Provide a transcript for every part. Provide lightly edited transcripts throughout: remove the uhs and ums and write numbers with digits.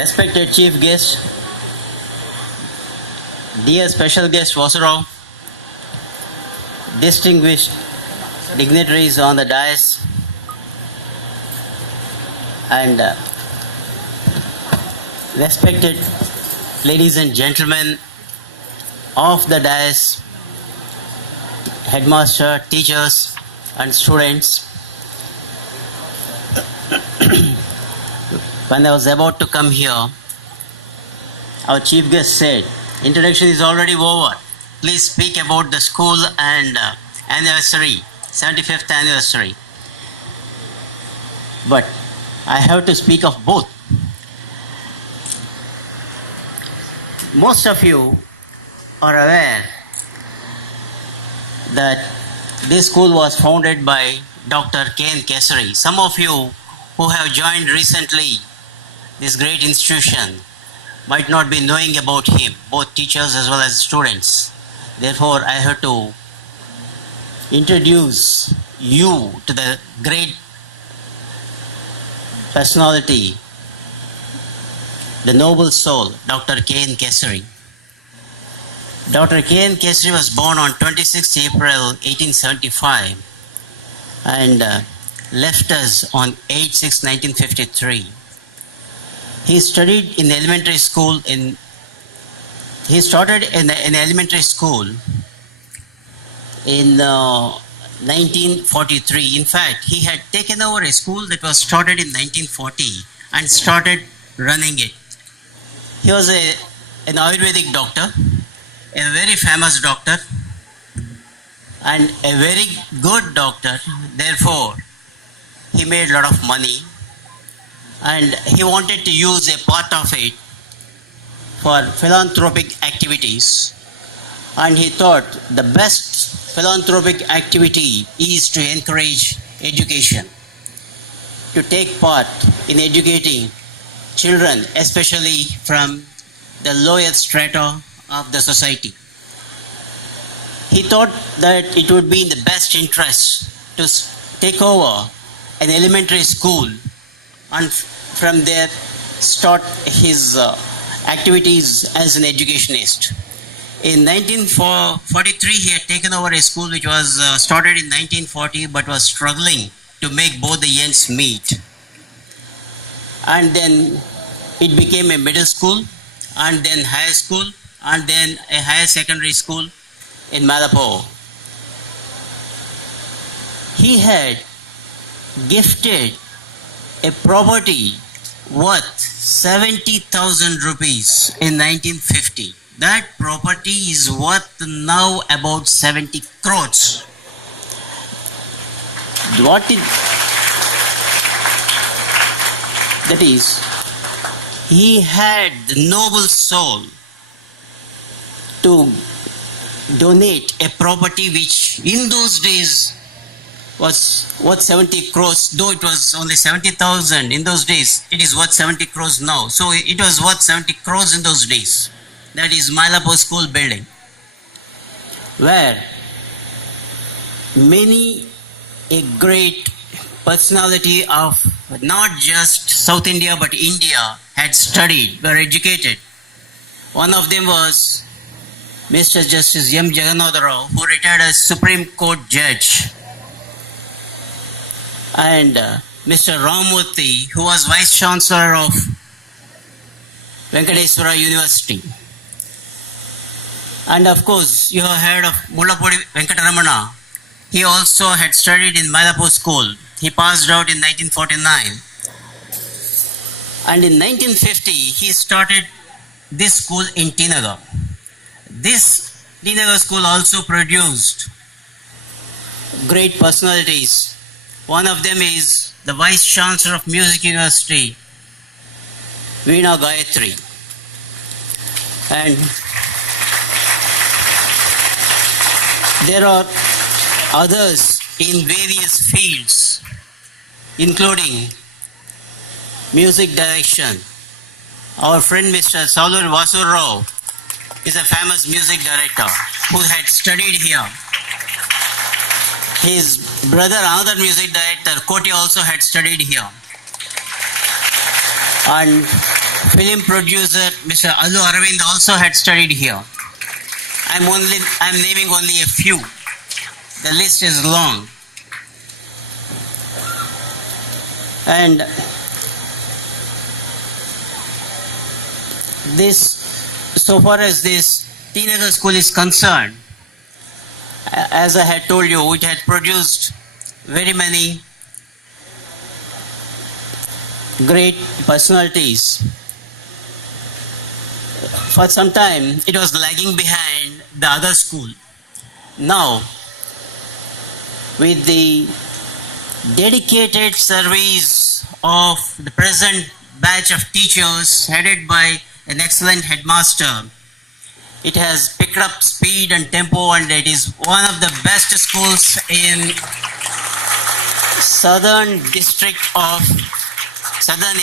Respected Chief Guest, dear Special Guest Vasarao, distinguished dignitaries on the dais, and respected ladies and gentlemen of the dais, headmaster, teachers, and students. When I was about to come here, our chief guest said, introduction is already over. Please speak about the school and anniversary, 75th anniversary. But I have to speak of both. Most of you are aware that this school was founded by Dr. Kesari. Some of you who have joined recently this great institution might not be knowing about him, both teachers as well as students. Therefore, I have to introduce you to the great personality, the noble soul, Dr. K.N. Kesari. Dr. K.N. Kesari was born on 26 April 1875 and left us on 8/6/1953. He studied in elementary school he started in elementary school in 1943. In fact, he had taken over a school that was started in 1940 and started running it. He was an Ayurvedic doctor, a very famous doctor, and a very good doctor. Therefore, he made a lot of money, and he wanted to use a part of it for philanthropic activities. And he thought the best philanthropic activity is to encourage education, to take part in educating children, especially from the lower strata of the society. He thought that it would be in the best interest to take over an elementary school and from there start his activities as an educationist. In 1943, he had taken over a school which was started in 1940 but was struggling to make both the ends meet. And then it became a middle school, and then higher school, and then a higher secondary school in Malapo. He had gifted a property worth 70,000 rupees in 1950. That property is worth now about 70 crores. That is, he had the noble soul to donate a property which in those days was worth 70 crores, though it was only 70,000 in those days. It is worth 70 crores now. So it was worth 70 crores in those days. That is Mailapo School building, where many a great personality of not just South India but India had studied, were educated. One of them was Mr. Justice M. Jagannatha Rao, who retired as Supreme Court Judge, and Mr. Ramurthy, who was Vice Chancellor of Venkateswara University. And of course, you have heard of Mullapudi Venkataramana. He also had studied in Mailapo School. He passed out in 1949. And in 1950, he started this school in T. Nagar. This T. Nagar school also produced great personalities. One of them is the Vice Chancellor of Music University, Veena Gayatri. And there are others in various fields, including music direction. Our friend Mr. Salur Vasurrao is a famous music director who had studied here. His brother, another music director, Koti, also had studied here. And film producer Mr. Allu Aravind also had studied here. I'm naming only a few. The list is long. And this, so far as this Nagar school is concerned, as I had told you, it had produced very many great personalities. For some time, it was lagging behind the other school. Now, with the dedicated service of the present batch of teachers headed by an excellent headmaster, it has picked up speed and tempo, and it is one of the best schools in southern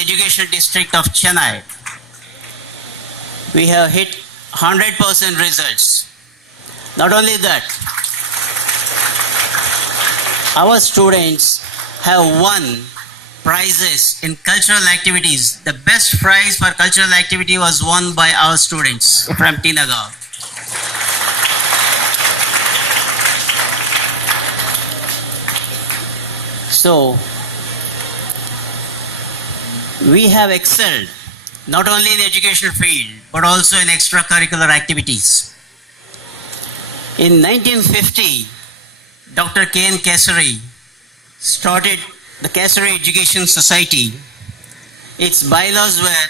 education district of Chennai. We have hit 100% results. Not only that, our students have won prizes in cultural activities. The best prize for cultural activity was won by our students from Nagar. So, we have excelled not only in the educational field but also in extracurricular activities. In 1950, Dr. K. N. Kesari started the Kesari Education Society. Its bylaws were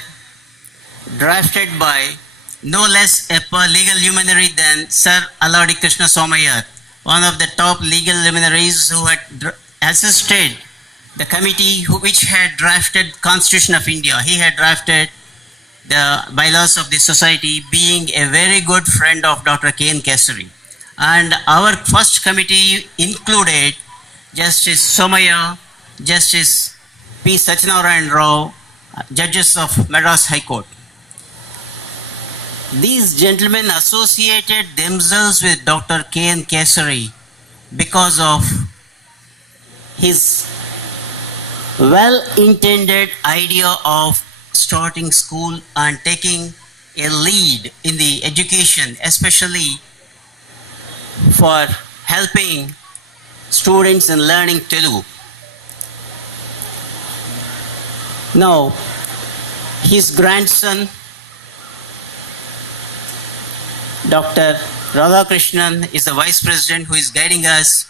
drafted by no less a legal luminary than Sir Aladi Krishna Somayar, one of the top legal luminaries who had assisted the committee which had drafted Constitution of India. He had drafted the bylaws of the society, being a very good friend of Dr. K. N. Kesari. And our first committee included Justice Somaya, Justice P. Satyanarayan Rao, judges of Madras High Court. These gentlemen associated themselves with Dr. K. N. Kesari because of his well-intended idea of starting school and taking a lead in the education, especially for helping students in learning Telugu. Now, his grandson, Dr. Radhakrishnan, is the vice president who is guiding us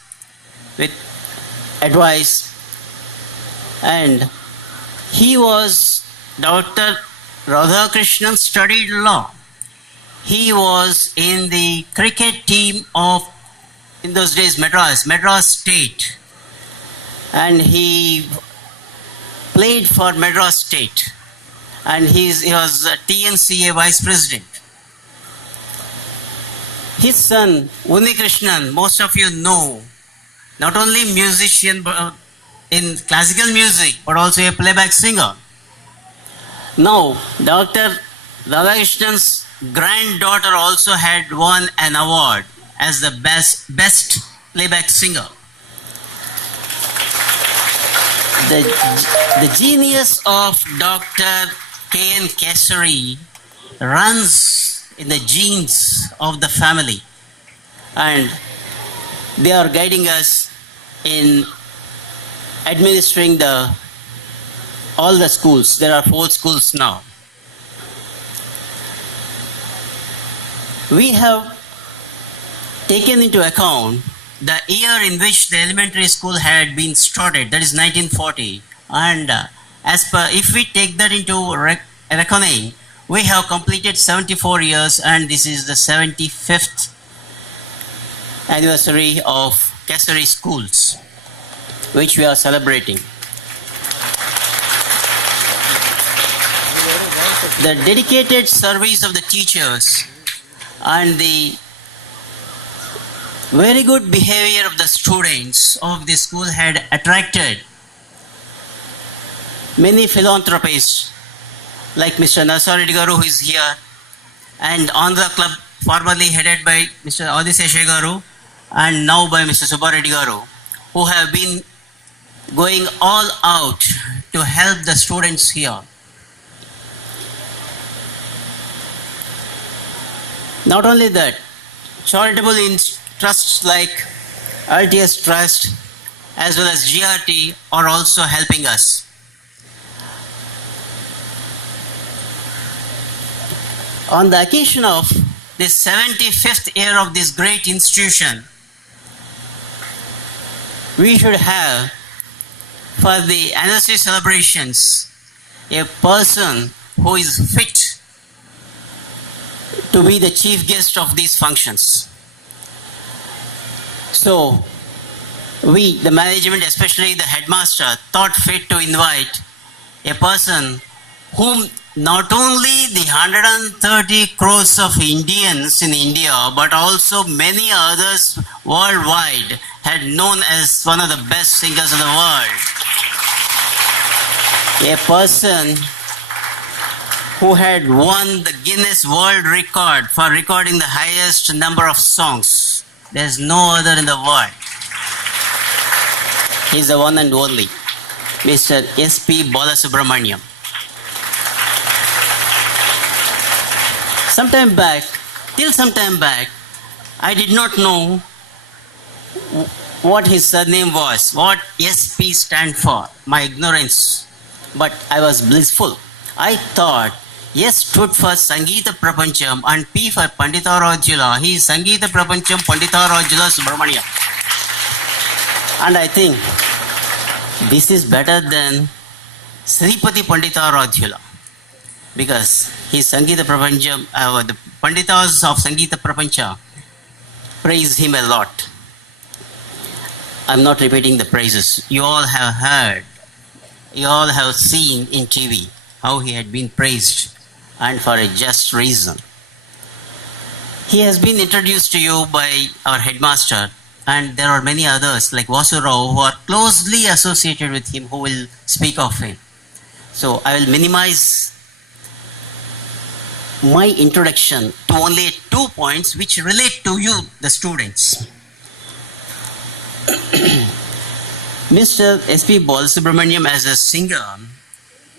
with advice, and Dr. Radhakrishnan studied law. He was in the cricket team of, in those days, Madras State, and he played for Madras State, and he was a TNCA vice president. His son, Krishnan, most of you know, not only musician but in classical music, but also a playback singer. Now, Dr. Radhakrishnan's granddaughter also had won an award as the best playback singer. The genius of Dr. K. N. Kesari runs in the genes of the family, and they are guiding us in administering all the schools. There are 4 schools now. We have taken into account the year in which the elementary school had been started, that is 1940, and if we take that into reckoning, we have completed 74 years, and this is the 75th anniversary of Kesari schools, which we are celebrating. The dedicated service of the teachers and the very good behavior of the students of the school had attracted many philanthropists like Mr. Nasari Garu, who is here, and Andhra Club, formerly headed by Mr. Adiseshe Garu and now by Mr. Subbareddy Garu, who have been going all out to help the students here. Not only that, charitable trusts like RTS Trust as well as GRT are also helping us. On the occasion of the 75th year of this great institution, we should have for the anniversary celebrations a person who is fit to be the chief guest of these functions. So, we, the management, especially the headmaster, thought fit to invite a person whom not only the 130 crores of Indians in India, but also many others worldwide had known as one of the best singers in the world. A person who had won the Guinness World Record for recording the highest number of songs. There's no other in the world. He's the one and only, Mr. S.P. Balasubramaniam. Till some time back, I did not know what his surname was, what SP stand for, my ignorance. But I was blissful. I thought S stood for Sangeeta Prapancham and P for Panditarajula. He is Sangeeta Prapancham Panditarajula Subramaniam. And I think this is better than Sripati Panditarajula, because his Sangeeta Prapancham, the Panditas of Sangeeta Prapancha praise him a lot. I'm not repeating the praises. You all have heard, you all have seen in TV how he had been praised, and for a just reason. He has been introduced to you by our headmaster, and there are many others like Vasu Rao who are closely associated with him who will speak of him. So I will minimize my introduction to only 2 points which relate to you, the students. Mr. S.P. Balasubramaniam, as a singer,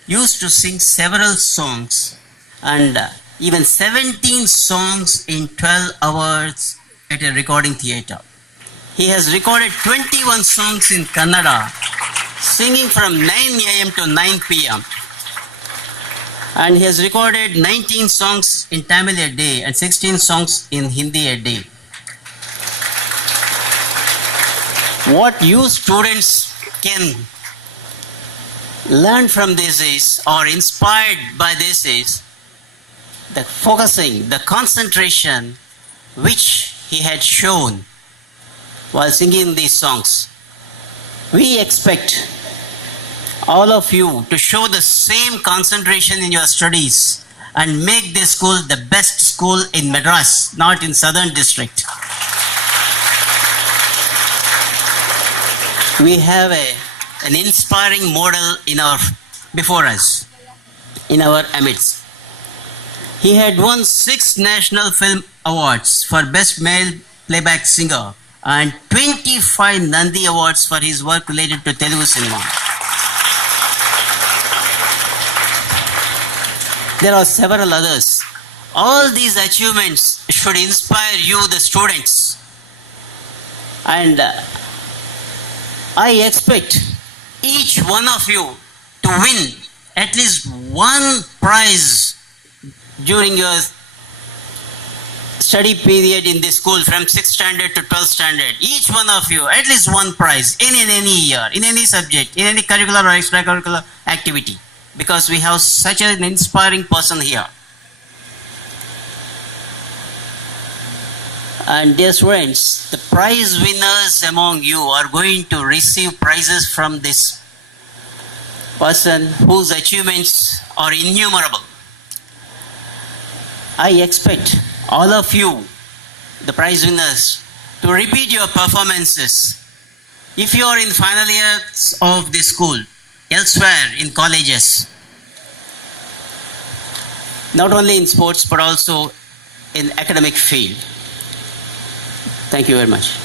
used to sing several songs and even 17 songs in 12 hours at a recording theatre. He has recorded 21 songs in Kannada, singing from 9 a.m. to 9 p.m. And he has recorded 19 songs in Tamil a day and 16 songs in Hindi a day. What you students can learn from this is, or inspired by this is, the focusing, the concentration which he had shown while singing these songs. We expect all of you to show the same concentration in your studies and make this school the best school in Madras, not in Southern District. We have an inspiring model before us, in our amidst. He had won 6 National Film Awards for Best Male Playback Singer and 25 Nandi Awards for his work related to Telugu cinema. There are several others. All these achievements should inspire you, the students. And I expect each one of you to win at least one prize during your study period in this school from 6th standard to 12th standard. Each one of you, at least one prize in any year, in any subject, in any curricular or extracurricular activity. Because we have such an inspiring person here. And dear friends, the prize winners among you are going to receive prizes from this person whose achievements are innumerable. I expect all of you, the prize winners, to repeat your performances. If you are in final years of this school, elsewhere in colleges, not only in sports but also in academic field. Thank you very much.